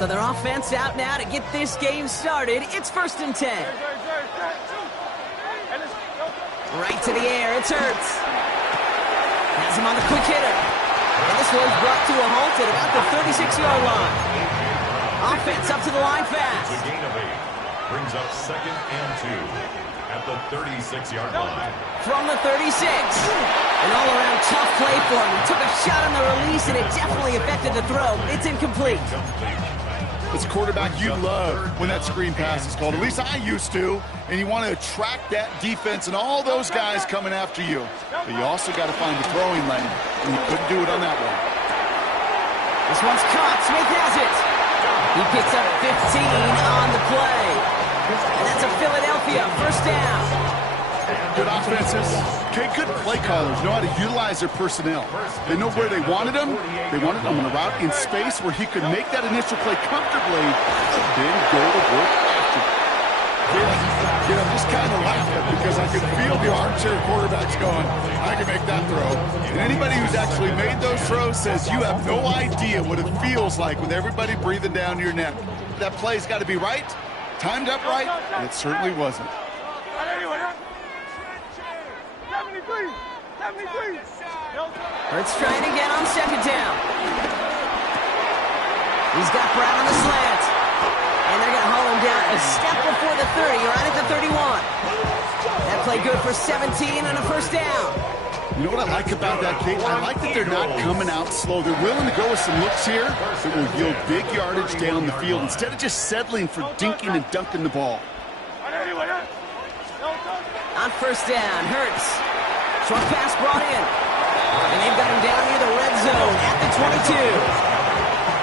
So their offense out now to get this game started. It's 1st and 10. Right to the air. It's Hurts. Has him on the quick hitter. And this one's brought to a halt at about the 36-yard line. Offense up to the line fast. The gain of 8 brings up 2nd and 2 at the 36-yard line. From the 36. An all-around tough play for him. He took a shot on the release, and it definitely affected the throw. It's incomplete. It's a quarterback you love when that screen pass is called. At least I used to. And you want to attract that defense and all those guys coming after you. But you also got to find the throwing lane. And you couldn't do it on that one. This one's caught. Smith has it. He picks up 15 on the play. And that's a Philadelphia 1st down. Good offenses. Okay, good play callers know how to utilize their personnel. They know where they wanted them. They wanted them on a route in space where he could make that initial play comfortably, then go to work after. I'm just kind of laughing because I could feel the armchair quarterbacks going, I can make that throw. And anybody who's actually made those throws says you have no idea what it feels like with everybody breathing down your neck. That play's got to be right, timed up right, and it certainly wasn't. Hurts trying again on 2nd down. He's got Brown on the slant. And they're going to haul him down a step before the 30, right at the 31. That play good for 17 and a 1st down. You know what I like about that, Kate? I like that they're not coming out slow. They're willing to go with some looks here that will yield big yardage down the field instead of just settling for dinking and dunking the ball. On 1st down, Hurts. Short pass brought in. And they've got him down near the red zone at the 22.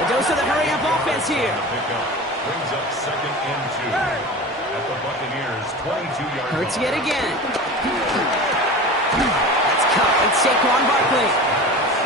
A dose of the hurry-up offense here. Brings up 2nd and 2 at the Buccaneers' 22-yard line. Hurts yet again. That's caught. It's Saquon Barkley.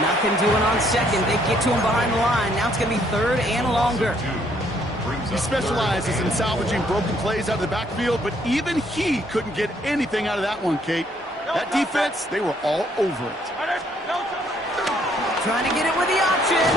Nothing doing on 2nd. They get to him behind the line. Now it's going to be 3rd and longer. He specializes in salvaging broken plays out of the backfield, but even he couldn't get anything out of that one, Kate. That defense, they were all over it. Trying to get it with the option.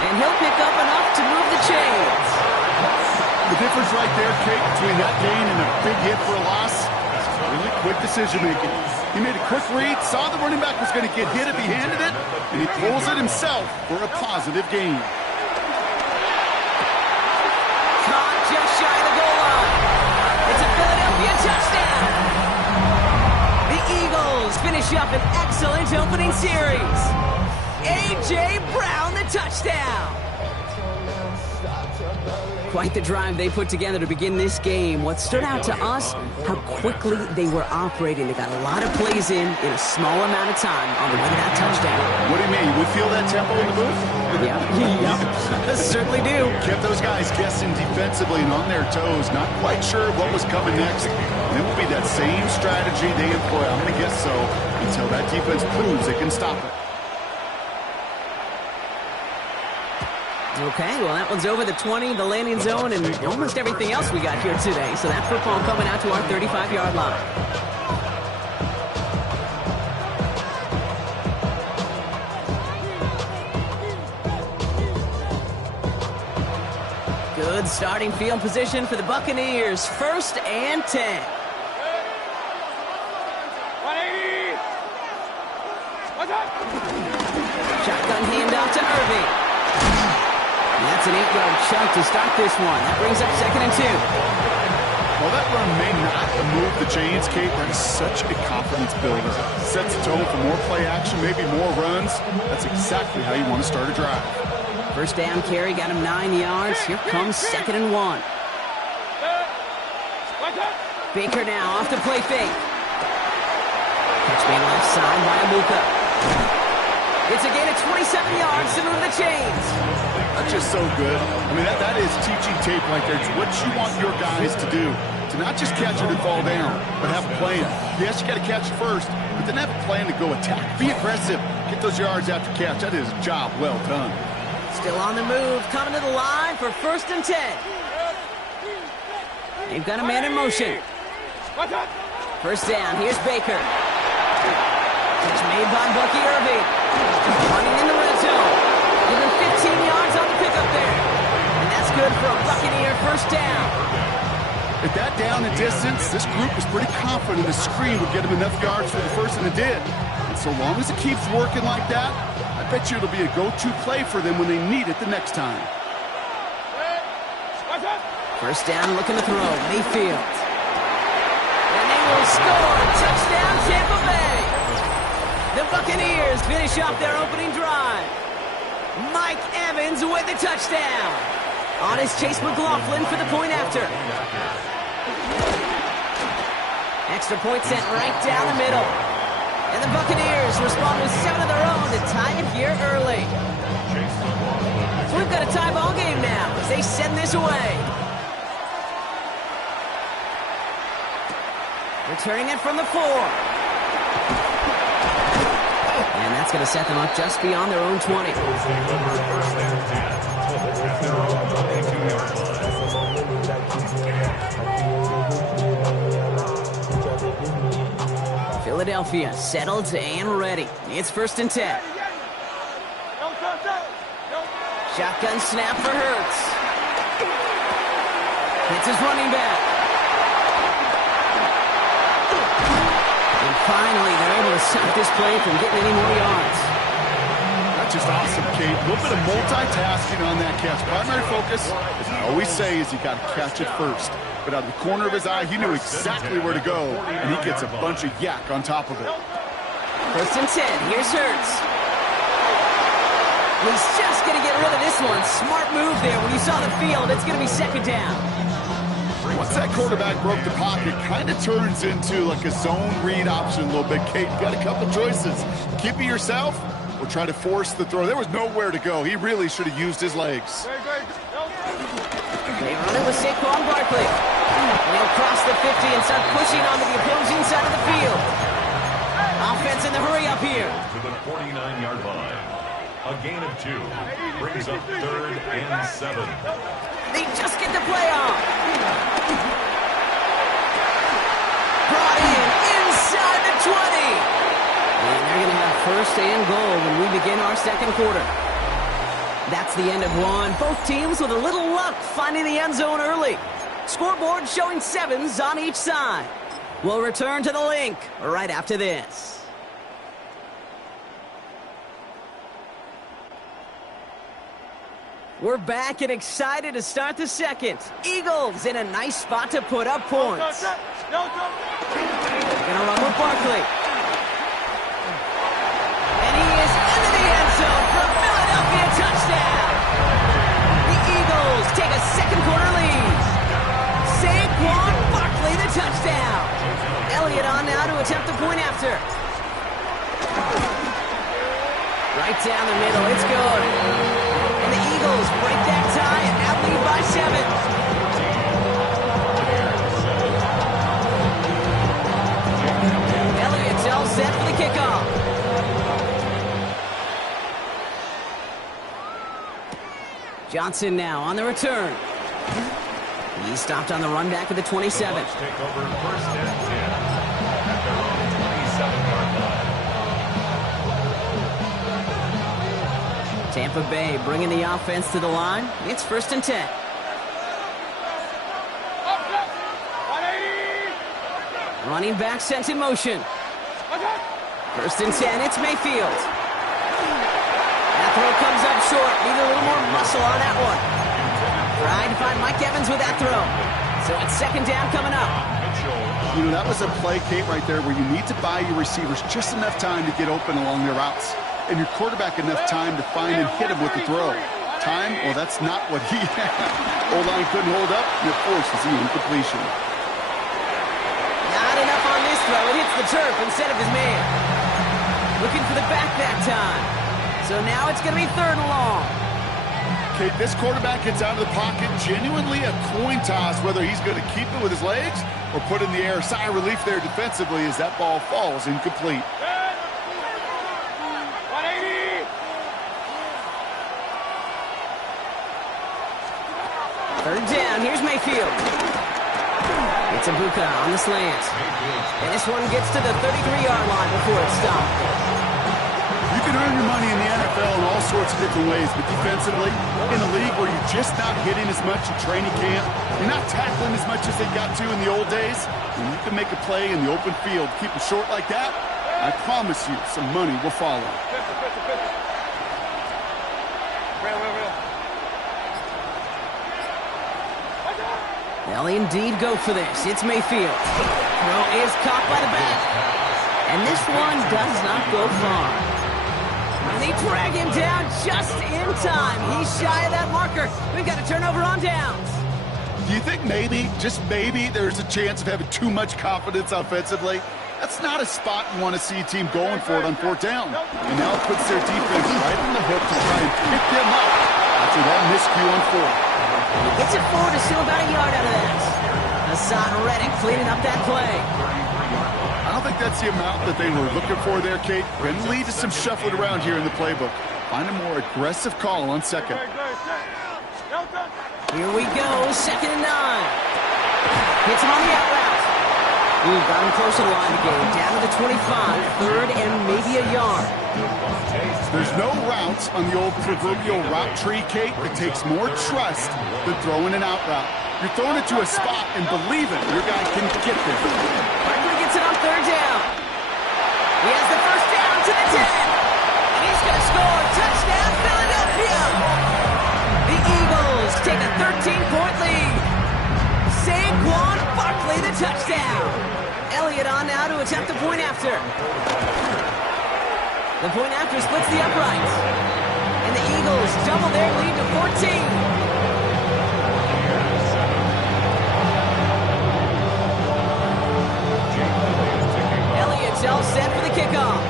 And he'll pick up enough to move the chains. The difference right there, Kate, between that gain and a big hit for a loss, really quick decision-making. He made a quick read, saw the running back was going to get hit if he handed it, and he pulls it himself for a positive gain. Caught just shy of the goal line. It's a Philadelphia touchdown. The Eagles finish up an excellent opening series. A.J. Brown, the touchdown. Quite the drive they put together to begin this game. What stood out to us, how quickly they were operating. They got a lot of plays in a small amount of time on the way to that touchdown. What do you mean? We feel that tempo in the booth? Yeah, certainly do. Kept those guys guessing defensively and on their toes, not quite sure what was coming next. And it will be that same strategy they employ, I'm going to guess so, until that defense proves they can stop it. Okay, well, that one's over the 20, the landing zone, and almost everything else we got here today. So that football coming out to our 35-yard line. Good starting field position for the Buccaneers. 1st and 10. Shotgun handoff to Irving. That's an 8-yard chunk to start this one. That brings up 2nd and 2. Well, that run may not move the chains, Kate. That is such a confidence builder. Sets the tone for more play action, maybe more runs. That's exactly how you want to start a drive. 1st down carry, got him 9 yards. Here comes 2nd and 1. Baker now off the play fake. Catch made left side by Amuka. It's a gain of 27 yards to move the chains. That's just so good. I mean, that is teaching tape right there. It's what you want your guys to do. To not just catch it and fall down, but have a plan. Yes, you got to catch it first, but then have a plan to go attack. Be aggressive. Get those yards after catch. That is a job well done. Still on the move, coming to the line for 1st and 10. They've got a man in motion. 1st down, here's Baker. Catch made by Bucky Irving. Running in the red zone. Even 15 yards on the pickup there. good for a Buccaneer first down. At that down and distance, this group was pretty confident the screen would get him enough yards for the first, and it did. And so long as it keeps working like that, I bet you it'll be a go-to play for them when they need it the next time. First down, looking to throw. Mayfield. And they will score. Touchdown, Tampa Bay. The Buccaneers finish off their opening drive. Mike Evans with the touchdown. On is Chase McLaughlin for the point after. Extra point sent right down the middle. And the Buccaneers respond with 7 of their own to tie it here early. So we've got a tie ball game now as they send this away. Returning it from the 4. And that's going to set them up just beyond their own 20. Philadelphia settled and ready. It's 1st and 10. Shotgun snap for Hurts. Hits his running back. And finally, they're able to stop this play from getting any more yards. That's just awesome, Kate. A little bit of multitasking on that catch. Primary focus, as I always say, is you got to catch it first. But out of the corner of his eye, he knew exactly where to go, and he gets a bunch of yak on top of it. 1st and 10. Here's Hurts. He's just going to get rid of this one. Smart move there. When you saw the field, it's going to be 2nd down. Once that quarterback broke the pocket, kind of turns into like a zone read option a little bit. Kate, you got a couple choices. Keep it yourself or try to force the throw. There was nowhere to go. He really should have used his legs. They run it with Saquon Barkley. They'll cross the 50 and start pushing onto the opposing side of the field. Offense in the hurry up here. To the 49-yard line. A gain of 2 brings up 3rd and 7. They just get the play off. Brought in inside the 20. And they're going to have 1st and goal when we begin our 2nd quarter. That's the end of one. Both teams with a little luck finding the end zone early. Scoreboard showing 7s on each side. We'll return to the link right after this. We're back and excited to start the 2nd. Eagles in a nice spot to put up points. They're gonna run with Barkley. And he is into the end zone for a Philadelphia touchdown. The Eagles take a 2nd quarter lead. Saquon Barkley the touchdown. Elliott on now to attempt the point after. Right down the middle, it's good. And the Eagles break that tie and now lead by 7. Elliott's all set for the kickoff. Johnson now on the return. He stopped on the run back at the 27. The Bucs take over 1st and 10 at their own 27-yard line. Tampa Bay bringing the offense to the line. It's 1st and 10. Running back sent in motion. 1st and 10, it's Mayfield. That throw comes up short. Need a little more muscle on that one. Trying to find Mike Evans with that throw. So it's 2nd down coming up. You know, that was a play, Kate, right there where you need to buy your receivers just enough time to get open along their routes. And your quarterback enough time to find and hit him with the throw. Time, well, that's not what he had. O-line couldn't hold up, and it forces the incompletion. Not enough on this throw. It hits the turf instead of his man. Looking for the back that time. So now it's going to be 3rd and long. Kate, this quarterback gets out of the pocket, genuinely a coin toss whether he's going to keep it with his legs or put in the air. Sigh of relief there defensively as that ball falls incomplete. 3rd down, here's Mayfield. It's Ibuka on the slant. And this one gets to the 33-yard line before it's stopped. You can earn your money in the NFL in all sorts of different ways, but defensively, in a league where you're just not hitting as much in training camp, you're not tackling as much as they got to in the old days, when you can make a play in the open field, keep it short like that, I promise you some money will follow. They'll indeed go for this. It's Mayfield. Throw is caught by the back. And this one does not go far. And they drag him down just in time. He's shy of that marker. We've got a turnover on downs. Do you think maybe, just maybe, there's a chance of having too much confidence offensively? That's not a spot you want to see a team going for it on fourth down. And now it puts their defense right on the hook to try and pick them up after that miscue on fourth. He gets it forward to steal about a yard out of that. Hassan Reddick cleaning up that play. I don't think that's the amount that they were looking for there, Kate. Going to lead to some shuffling around here in the playbook. Find a more aggressive call on second. Here we go, 2nd and 9. Hits him on the out route. We've got him close to the line to gain. Down to the 25, 3rd and maybe a yard. There's no routes on the old proverbial route tree, Kate. It takes more trust than throwing an out route. You're throwing it to a spot and believe it, your guy can get there. Quickly gets it on 3rd down. He has the 1st down to the 10. And he's going to score. Touchdown, Philadelphia. The Eagles take a 13-point lead. Saquon Barkley, the touchdown. Elliott on now to attempt the point after. The point after splits the uprights. And the Eagles double their lead to 14. Elliott's all set for the kickoff.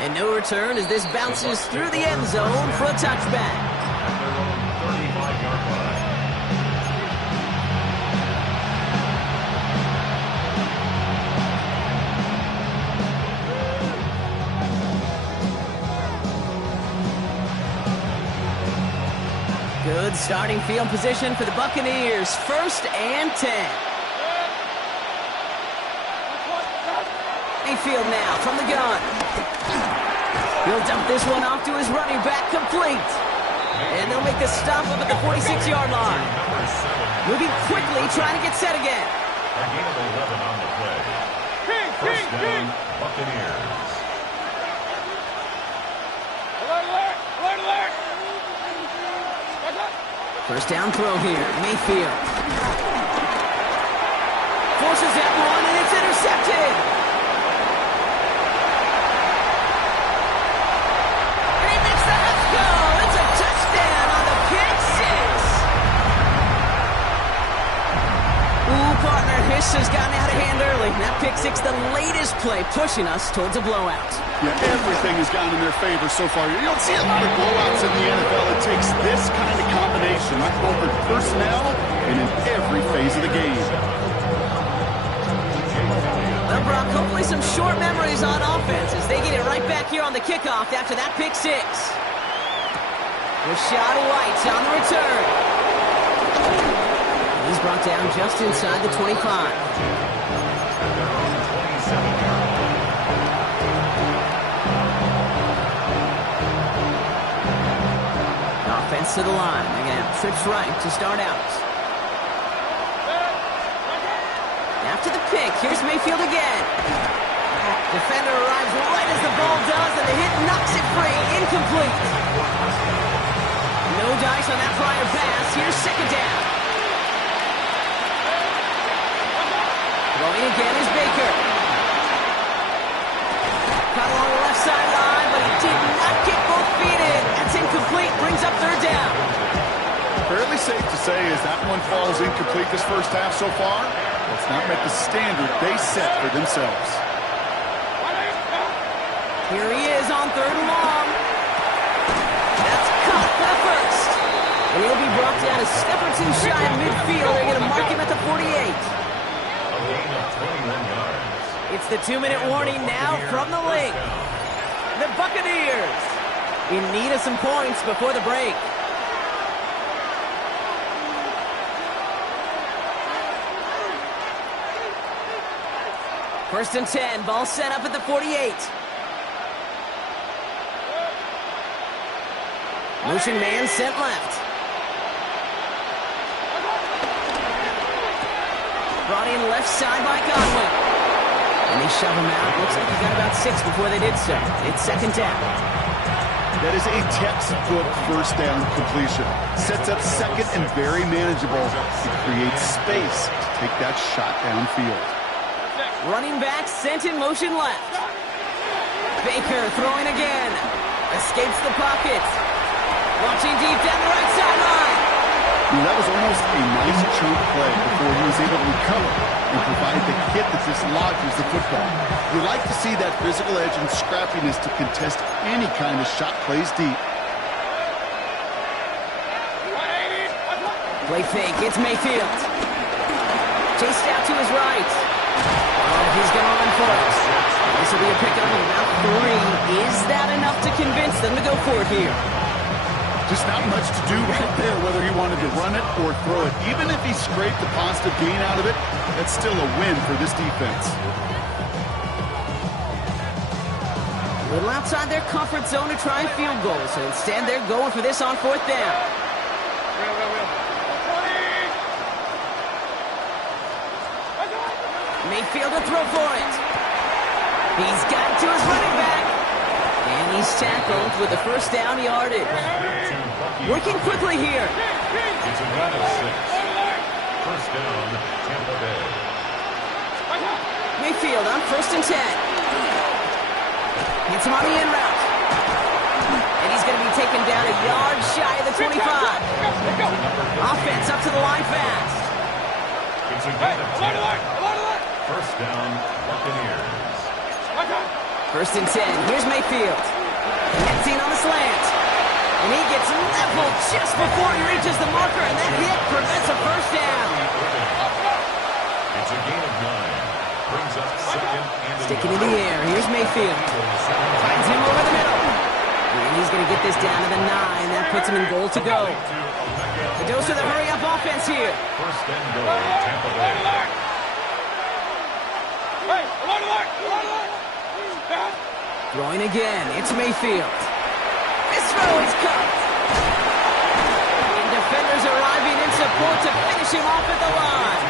And no return as this bounces through the end zone for a touchback. Good starting field position for the Buccaneers. 1st and 10. Mayfield now from the gun. He'll dump this one off to his running back, complete. And they'll make the stop up at the 46-yard line. Moving quickly, trying to get set again. A gain of 11 on the play. 1st down, Buccaneers. First down throw here, Mayfield. Forces that one, and it's intercepted. And he makes the let's go. It's a touchdown on the pick six. Ooh, partner, Hiss has gotten out of hand early. That pick six, the latest play, pushing us towards a blowout. Yeah, everything has gone in their favor so far. You don't see a lot of blowouts in the NFL. It takes this kind of combination, both in personnel and in every phase of the game. Well, Brock, hopefully some short memories on offense as they get it right back here on the kickoff after that pick six. Rashad White on the return. He's brought down just inside the 25. Offense to the line. They're going to have trips right to start out. After the pick, here's Mayfield again. Defender arrives right as the ball does, and the hit knocks it free. Incomplete. No dice on that prior pass. Here's 2nd down. Throwing again is Baker. Caught along the left sideline, but he did not get both feet in. That's incomplete. Brings up 3rd down. Fairly safe to say as that one falls incomplete this first half so far. It's not met the standard they set for themselves. Here he is on 3rd and long. That's caught for the first. And he'll be brought down a step or two shy of midfield. They're going to mark him at the 48. A gain of 21 yards. It's the 2-minute warning now from the link. The Buccaneers in need of some points before the break. First and 10, ball set up at the 48. Motion man sent left. Brought in left side by Godwin. And they shove him out. Looks like he got about 6 before they did so. It's second down. That is a textbook first down completion. Sets up second and very manageable. It creates space to take that shot downfield. Running back sent in motion left. Baker throwing again. Escapes the pocket. Launching deep down the right sideline. That was almost a nice chunk play before he was able to recover and provide the hit that dislodges the football. You like to see that physical edge and scrappiness to contest any kind of shot plays deep. Play fake, it's Mayfield. Chased out to his right. Oh, he's going to run for it. This will be a pickup of about 3. Is that enough to convince them to go for it here? Just not much to do right there, whether he wanted to run it or throw it. Even if he scraped the positive gain out of it, that's still a win for this defense. A little outside their comfort zone to try and field goal, so instead they're going for this on 4th down. Mayfield to throw for it. He's got it to his running back. And he's tackled with the first down yardage. Working quickly here. It's a run of 6. First down, Tampa Bay. Mayfield on first and 10. Hits him on the in route. And he's going to be taken down a yard shy of the 25. Offense up to the line fast. It's a gain of 10. First down, Buccaneers. First and 10. Here's Mayfield. Connecting on the slant. And he gets leveled just before he reaches the marker, and that hit prevents a first down. It's a gain of 9. Brings up second and Sticking in the air. Here's Mayfield. Finds him over the middle. And he's going to get this down to the 9. That puts him in goal to go. The dose of the hurry-up offense here. First and goal, Tampa Bay. Throwing again. It's Mayfield. This throw is cut. And defenders arriving in support to finish him off at the line.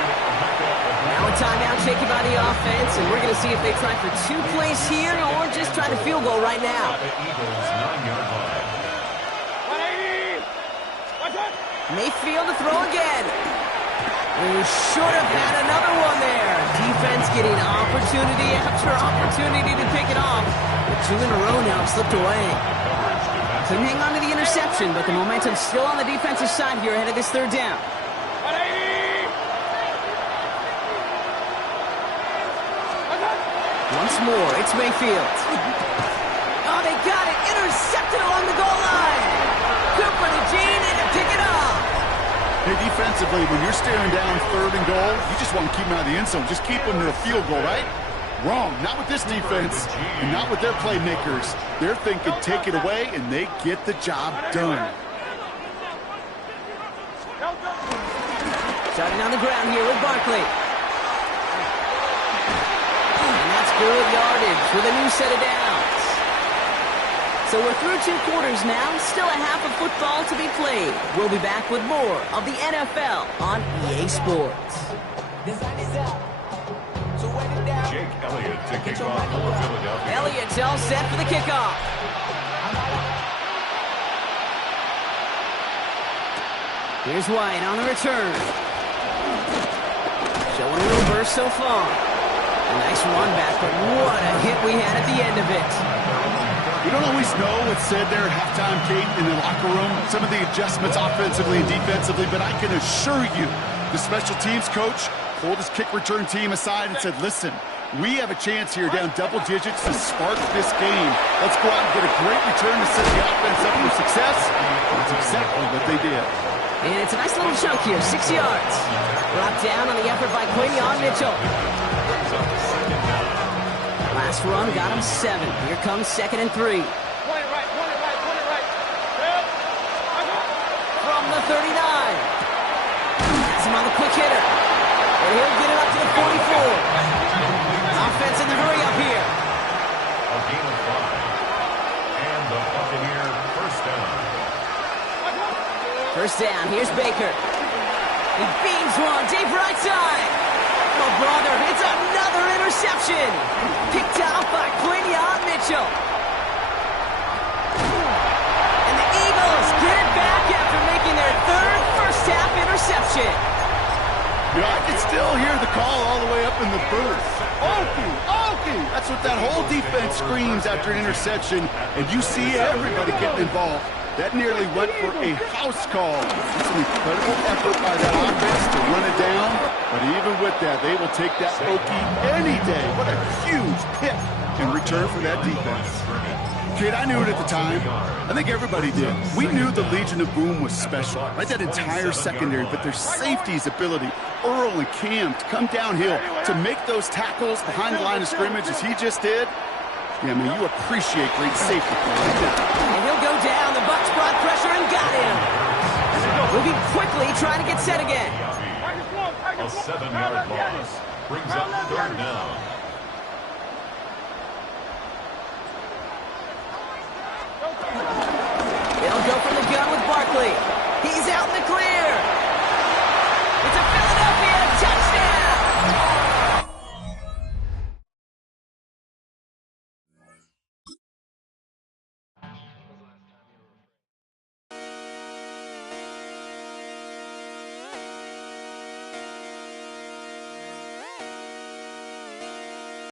Now a timeout taken by the offense, and we're going to see if they try for 2 plays here or just try to field goal right now. Eagles 9-yard line. Mayfield to throw again. And he should have had another one there. Defense getting opportunity after opportunity to pick it off. But 2 in a row now have slipped away. Couldn't hang on to the interception, but the momentum's still on the defensive side here ahead of this 3rd down. Once more, it's Mayfield. Oh, they got it. Intercepted along the goal line. Cooper to Gene and to pick it off. Hey, defensively, when you're staring down 3rd and goal, you just want to keep them out of the end zone. Just keep them to a field goal, right? Wrong. Not with this defense and not with their playmakers. They're thinking take it away, and they get the job done. Starting on the ground here with Barkley. And that's good yardage with a new set of downs. So we're through 2 quarters now. Still a half of football to be played. We'll be back with more of the NFL on EA Sports. Jake Elliott to kick off for Philadelphia. Elliott's all set for the kickoff. Here's White on the return. Showing a little burst so far. A nice run back, but what a hit we had at the end of it. We don't always know what's said there at halftime, Kate, in the locker room. Some of the adjustments offensively and defensively, but I can assure you the special teams coach pulled his kick return team aside and said, listen, we have a chance here down double digits to spark this game. Let's go out and get a great return to set the offense up for success. That's exactly what they did. And it's a nice little chunk here, 6 yards. Brought down on the effort by Quinion Mitchell. Last run got him 7. Here comes 2nd and 3. From the 39. Has him on the quick hitter. And he'll get it up to the 44. Offense down. Here's Baker. He beams one deep right side. Oh, brother, it's another interception. Picked off by Quinion Mitchell. And the Eagles get it back after making their third first-half interception. You know, I can still hear the call all the way up in the booth. Okie, Okie! That's what that whole defense screams after an interception, and you see everybody getting involved. That nearly went for a house call. It's an incredible effort by that offense to run it down, but even with that, they will take that Okie any day. What a huge pick in return for that defense. Kid, I knew it at the time. I think everybody did. We knew the Legion of Boom was special, right? That entire secondary, but their safety's ability, Earl and Cam, to come downhill, to make those tackles behind the line of scrimmage as he just did. Yeah, man, you appreciate great safety play like that. And he'll go down. The Bucs brought pressure and got him. Moving quickly, trying to get set again. A 7-yard loss brings up third down. They'll go from the gun with Barkley.